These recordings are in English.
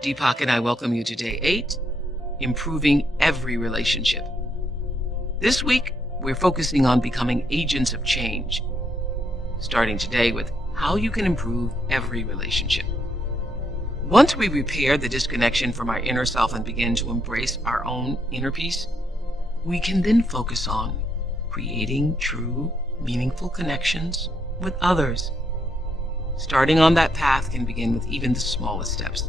Deepak and I welcome you to Day 8, Improving Every Relationship. This week, we're focusing on becoming agents of change, starting today with how you can improve every relationship. Once we repair the disconnection from our inner self and begin to embrace our own inner peace, we can then focus on creating true, meaningful connections with others. Starting on that path can begin with even the smallest steps.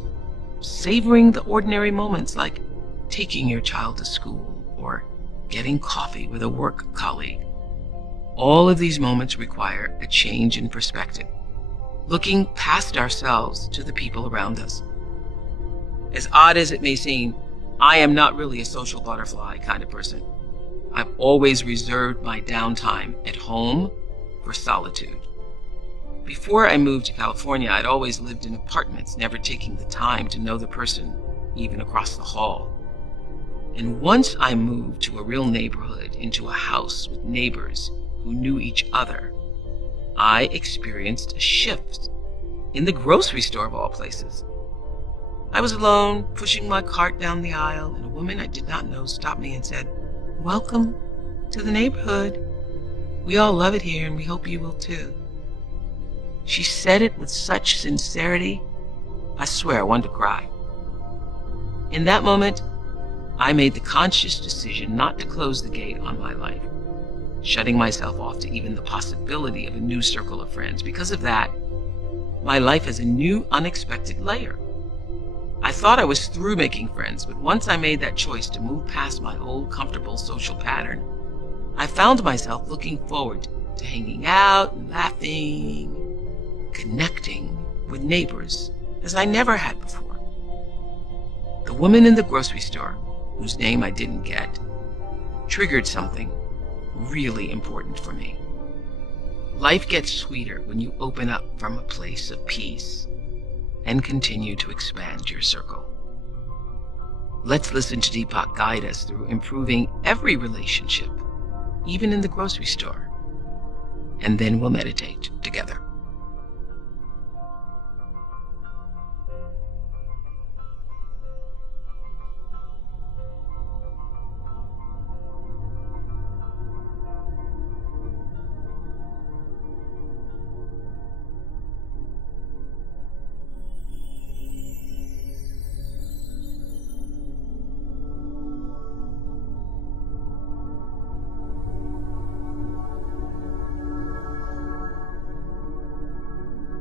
Savoring the ordinary moments like taking your child to school or getting coffee with a work colleague. All of these moments require a change in perspective, looking past ourselves to the people around us. As odd as it may seem, I am not really a social butterfly kind of person. I've always reserved my downtime at home for solitude. Before I moved to California, I'd always lived in apartments, never taking the time to know the person, even across the hall. And once I moved to a real neighborhood, into a house with neighbors who knew each other, I experienced a shift in the grocery store of all places. I was alone, pushing my cart down the aisle, and a woman I did not know stopped me and said, "Welcome to the neighborhood. We all love it here, and we hope you will too." She said it with such sincerity, I swear I wanted to cry. In that moment, I made the conscious decision not to close the gate on my life, shutting myself off to even the possibility of a new circle of friends. Because of that, my life has a new, unexpected layer. I thought I was through making friends, but once I made that choice to move past my old comfortable social pattern, I found myself looking forward to hanging out and laughing, connecting with neighbors as I never had before. The woman in the grocery store, whose name I didn't get, triggered something really important for me. Life gets sweeter when you open up from a place of peace and continue to expand your circle. Let's listen to Deepak guide us through improving every relationship, even in the grocery store, and then we'll meditate together.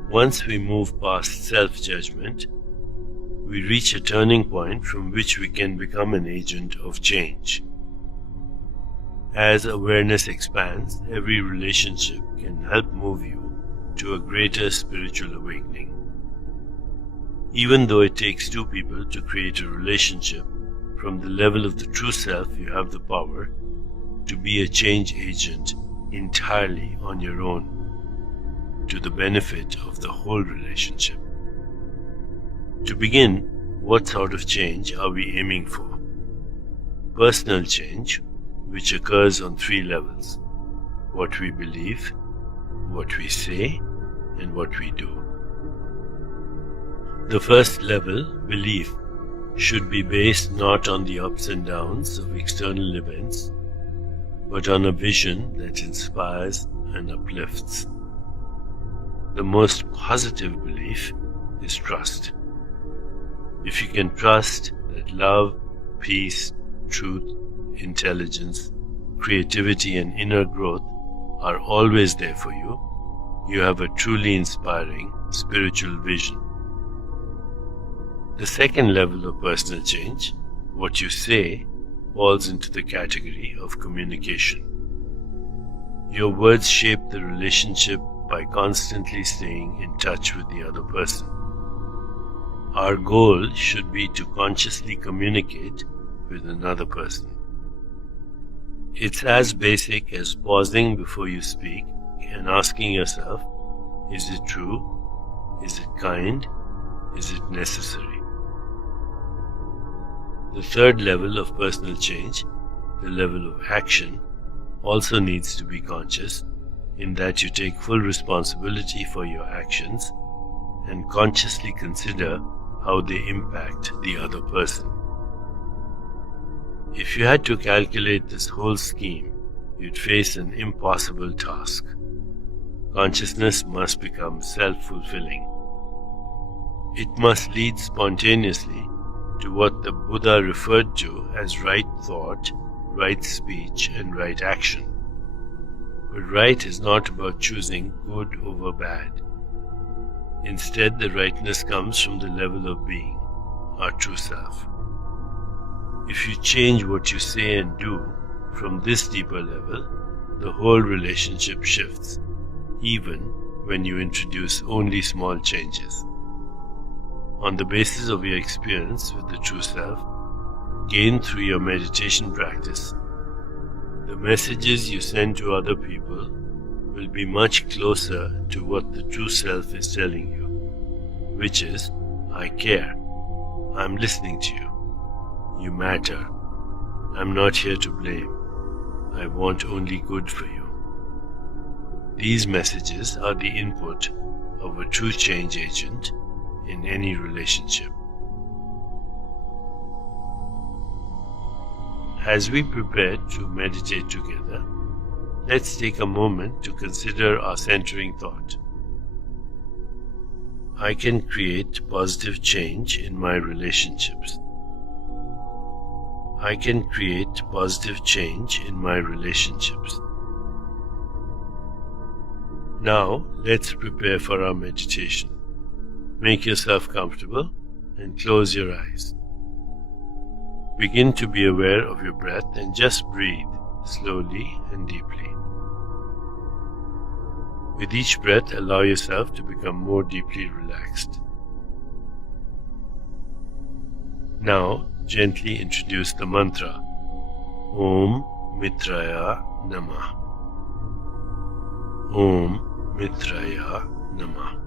Once we move past self-judgment, we reach a turning point from which we can become an agent of change. As awareness expands, every relationship can help move you to a greater spiritual awakening. Even though it takes two people to create a relationship, from the level of the true self, you have the power to be a change agent entirely on your own, to the benefit of the whole relationship. To begin, what sort of change are we aiming for? Personal change, which occurs on three levels: what we believe, what we say, and what we do. The first level, belief, should be based not on the ups and downs of external events, but on a vision that inspires and uplifts. The most positive belief is trust. If you can trust that love, peace, truth, intelligence, creativity, and inner growth are always there for you, you have a truly inspiring spiritual vision. The second level of personal change, what you say, falls into the category of communication. Your words shape the relationship by constantly staying in touch with the other person. Our goal should be to consciously communicate with another person. It's as basic as pausing before you speak and asking yourself, is it true? Is it kind? Is it necessary? The third level of personal change, the level of action, also needs to be conscious, in that you take full responsibility for your actions and consciously consider how they impact the other person. If you had to calculate this whole scheme, you'd face an impossible task. Consciousness must become self-fulfilling. It must lead spontaneously to what the Buddha referred to as right thought, right speech, and right action. But right is not about choosing good over bad. Instead, the rightness comes from the level of being, our true self. If you change what you say and do from this deeper level, the whole relationship shifts, even when you introduce only small changes. On the basis of your experience with the true self, gained through your meditation practice, the messages you send to other people will be much closer to what the true self is telling you, which is, I care, I'm listening to you, you matter, I'm not here to blame, I want only good for you. These messages are the input of a true change agent in any relationship. As we prepare to meditate together, let's take a moment to consider our centering thought. I can create positive change in my relationships. I can create positive change in my relationships. Now, let's prepare for our meditation. Make yourself comfortable and close your eyes. Begin to be aware of your breath and just breathe slowly and deeply. With each breath, allow yourself to become more deeply relaxed. Now, gently introduce the mantra Om Mitraya Namah. Om Mitraya Namah.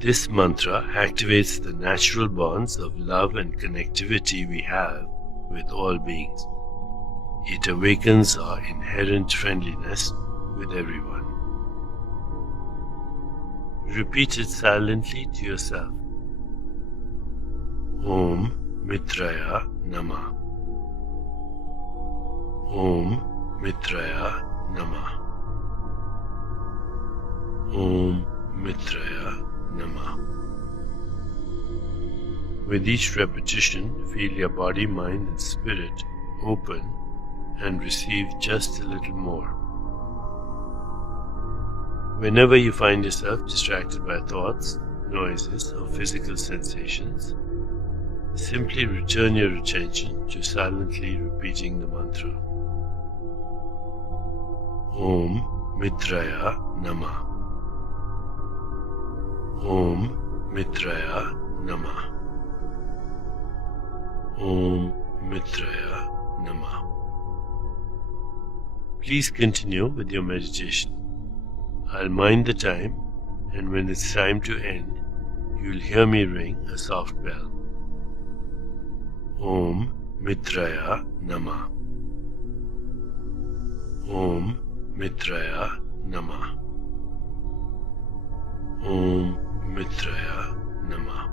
This mantra activates the natural bonds of love and connectivity we have with all beings. It awakens our inherent friendliness with everyone. Repeat it silently to yourself. Om Mitraya Namah. Om Mitraya Namah. Om Mitraya Namah. With each repetition, feel your body, mind, and spirit open and receive just a little more. Whenever you find yourself distracted by thoughts, noises, or physical sensations, simply return your attention to silently repeating the mantra. Om Mitraya Namah. Om Mitraya Namah. Om Mitraya Namah. Please continue with your meditation. I'll mind the time, and when it's time to end, you'll hear me ring a soft bell. Om Mitraya Namah. Om Mitraya Namah. Om Mitraya Namah.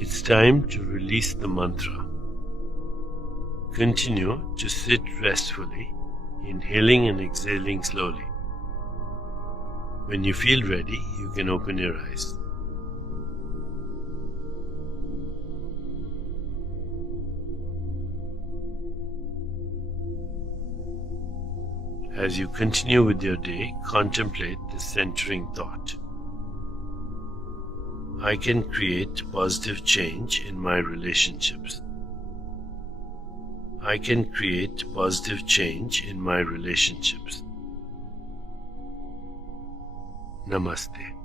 It's time to release the mantra. Continue to sit restfully, inhaling and exhaling slowly. When you feel ready, you can open your eyes. As you continue with your day, contemplate the centering thought. I can create positive change in my relationships. I can create positive change in my relationships. Namaste.